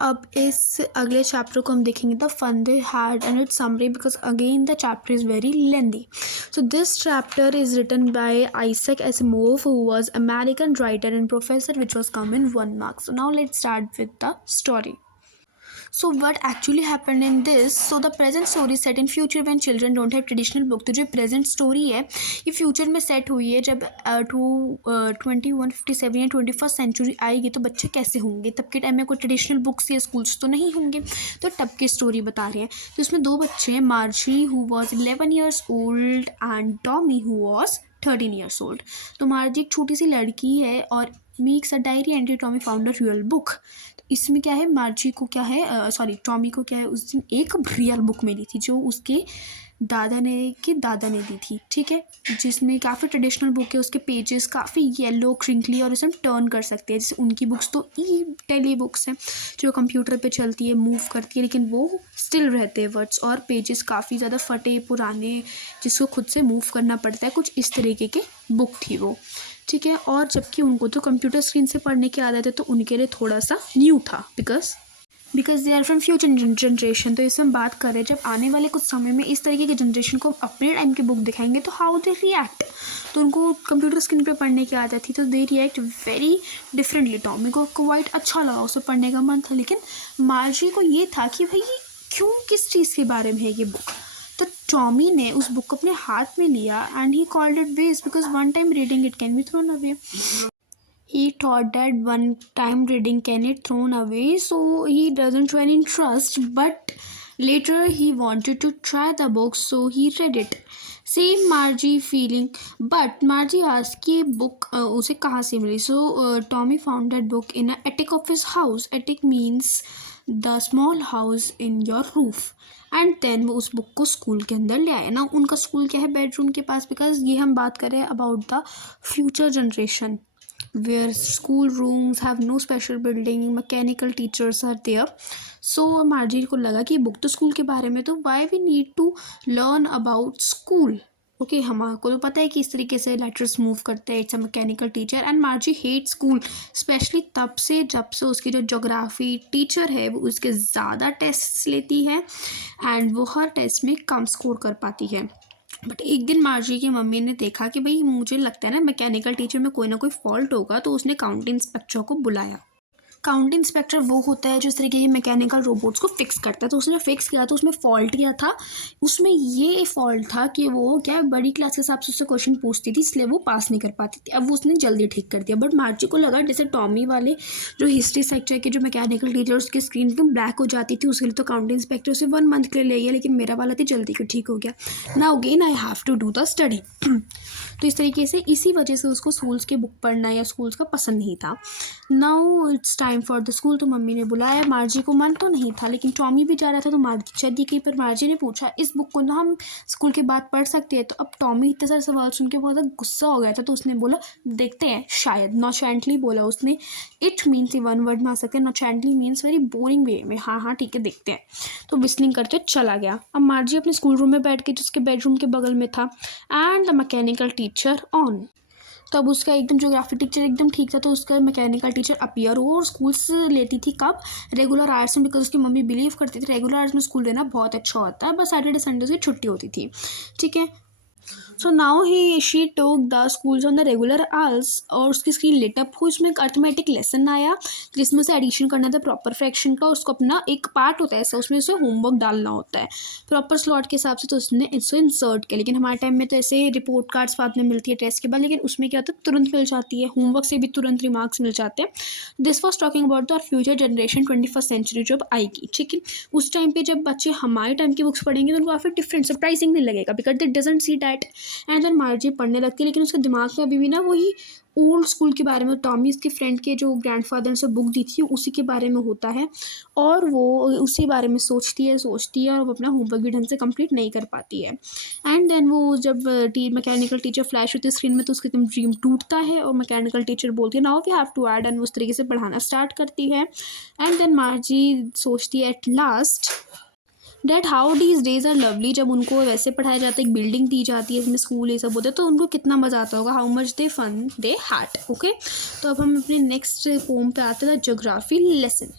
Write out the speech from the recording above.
अब इस अगले चैप्टर को हम देखेंगे the fun they had and its summary because again the chapter is very lengthy. So this chapter is written by Isaac Asimov, who was American writer and professor, which was come in 1 mark. So now let's start with the story. So what actually happened in this? So the present story is set in future when children don't have traditional book. तो जो present story है ये future में set हुई है जब 2157 या 21st century आएगी तो बच्चे कैसे होंगे. तब के टाइम में कोई ट्रेडिशनल बुक्स या स्कूल्स तो नहीं होंगे, तो तब की स्टोरी बता रहे हैं. तो इसमें दो बच्चे हैं, मार्जी who was 11 years old and Tommy who was 13 years old. तो मार्जी एक छोटी सी लड़की है और makes a diary and Tommy found a real book. इसमें क्या है, मार्जी को क्या है टॉमी को क्या है, उस दिन एक रियल बुक मिली थी जो उसके दादा ने दी थी. ठीक है, जिसमें काफ़ी ट्रेडिशनल बुक है, उसके पेजेस काफ़ी येलो क्रिंकली और उसे हम टर्न कर सकते हैं. जैसे उनकी बुक्स तो ई टेली बुक्स हैं जो कंप्यूटर पे चलती है, मूव करती है, लेकिन वो स्टिल रहते हैं वर्ड्स और पेजेस काफ़ी ज़्यादा फटे पुराने जिसको खुद से मूव करना पड़ता है. कुछ इस तरीके के बुक थी वो. ठीक है, और जबकि उनको तो कंप्यूटर स्क्रीन से पढ़ने की आदत है तो उनके लिए थोड़ा सा न्यू था because they are from future generation. तो इसमें हम बात करें जब आने वाले कुछ समय में इस तरीके के जनरेशन को अपने टाइम की बुक दिखाएंगे तो हाउ दे रिएक्ट. तो उनको कंप्यूटर स्क्रीन पे पढ़ने की आदत थी तो they react very differently. Tommy को क्वाइट अच्छा लगा, उसे पढ़ने का मन था, लेकिन मार्जी को ये था कि भाई क्यों, किस चीज़ के बारे में है ये बुक. तो टॉमी ने उस बुक को अपने हाथ में लिया and he called it waste because one time reading it can be thrown away. He thought that one time reading can it thrown away, so he doesn't show any interest, but later he wanted to try the book, so he read it. Same Margie feeling, but Margie asked कि book उसे कहाँ से मिली. So Tommy found that book in a attic of his house. Attic means the small house in your roof. And then वो उस book को school के अंदर ले आए ना. उनका स्कूल क्या है, बेडरूम के पास, बिकॉज ये हम बात करें about the future generation where school rooms have no special building, mechanical teachers are there. So मार्जी को लगा कि बुक तो स्कूल के बारे में, तो why we need to learn about school. Okay, हमारे तो पता है कि इस तरीके से लेटर्स मूव करते हैं. It's a mechanical teacher and मार्जी hate school specially तब से जब से उसकी जो जोग्राफी टीचर है वो उसके ज़्यादा टेस्ट लेती है एंड वो हर टेस्ट में कम स्कोर कर पाती है. बट एक दिन मार्जी की मम्मी ने देखा कि भाई मुझे लगता है ना मैकेनिकल टीचर में कोई ना कोई फॉल्ट होगा, तो उसने काउंटी इंस्पेक्टर को बुलाया. काउंटी इंस्पेक्टर वो होता है जो इस तरीके के मैकेनिकल रोबोट्स को फिक्स करता है. तो उसने फिक्स किया तो उसमें फॉल्ट किया था. उसमें ये फॉल्ट था कि वो क्या बड़ी क्लास के हिसाब से उससे क्वेश्चन पूछती थी, इसलिए वो पास नहीं कर पाती थी. अब वो उसने जल्दी ठीक कर दिया. बट मार्जी को लगा जैसे टॉमी वाले जो हिस्ट्री सेक्टर के जो मैकेनिकल टीचर उसकी स्क्रीन एकदम ब्लैक हो जाती थी, उसके लिए तो काउंटी इंस्पेक्टर उसे 1 month के लिए ले गया, लेकिन मेरा वाला तो जल्दी का ठीक हो गया. Now again I have to do the study. तो इस तरीके से इसी वजह से उसको स्कूल्स की बुक पढ़ना या स्कूल्स का पसंद नहीं था. Now it's time for the school. तो मम्मी ने बुलाया. मार्जी को मन तो नहीं था, लेकिन टॉमी भी जा रहा था तो मार्जी चली गई. पर मार्जी ने पूछा इस बुक को ना हम स्कूल के बाद पढ़ सकते हैं. तो अब टॉमी इतने सारे सवाल सुन के बहुत ज़्यादा गुस्सा हो गया था, तो उसने बोला देखते हैं. शायद नॉचेंटली बोला उसने. इट मीन्स ये 1 word में आ सकते हैं. नॉचेंटली मीन्स वेरी बोरिंग वे में. हाँ ठीक है देखते हैं. तो विस्लिंग करते चला गया. अब मार्जी अपने स्कूल रूम में बैठ के जिसके बेडरूम के बगल में था and the mechanical teacher on. तो अब उसका एकदम ज्योग्राफी टीचर एकदम ठीक था, तो उसका मैकेनिकल टीचर अपीयर हो और स्कूल्स लेती थी कब, रेगुलर आवर्स में, बिकॉज उसकी मम्मी बिलीव करती थी रेगुलर आवर्स में स्कूल लेना बहुत अच्छा होता है. बस सैटरडे संडे से छुट्टी होती थी. ठीक है, so now she took the schools on the regular hours और उसकी स्क्रीन लिट अप हुई. उसमें एक अर्थमेटिक लेसन आया जिसमें से एडिशन करना था प्रॉपर फ्रैक्शन का. उसको अपना एक पार्ट होता है ऐसा, उसमें उसे होमवर्क डालना होता है प्रॉपर स्लॉट के हिसाब से. तो उसने इसको इंसर्ट किया. लेकिन हमारे टाइम में तो ऐसे रिपोर्ट कार्ड्स बाद में मिलती है टेस्ट के बाद, लेकिन उसमें क्या होता है तुरंत मिल जाती है. होमवर्क से भी तुरंत रिमार्क्स मिल जाते हैं. This was talking about the future generation 21st century जब आएगी. ठीक है, उस टाइम पे जब बच्चे हमारे टाइम की बुक्स पढ़ेंगे तो उनको काफ़ी डिफरेंट सरप्राइजिंग नहीं लगेगा because they doesn't see that. And then Margie पढ़ने लगती है, लेकिन उसके दिमाग में अभी भी ना वही ओल्ड स्कूल के बारे में, टॉमी उसके फ्रेंड के जो ग्रैंडफादर ने बुक दी थी उसी के बारे में होता है और वो उसी बारे में सोचती है और वो अपना होमवर्क भी ढंग से कंप्लीट नहीं कर पाती है. एंड देन वो जब मैकेनिकल टीचर फ्लैश होती है स्क्रीन में तो उसका एकदम ड्रीम टूटता है और मैकेनिकल टीचर बोलती है now we have to add, and उस तरीके से पढ़ाना स्टार्ट करती है. एंड देन मार्जी सोचती है at last date how these days are lovely. जब उनको वैसे पढ़ाया जाता है, एक बिल्डिंग दी जाती है इसमें स्कूल ये सब होता है, तो उनको कितना मज़ा आता होगा. How much they fun they had. Okay, तो अब हम अपने नेक्स्ट पोम पे आते हैं, ज्योग्राफी लेसन.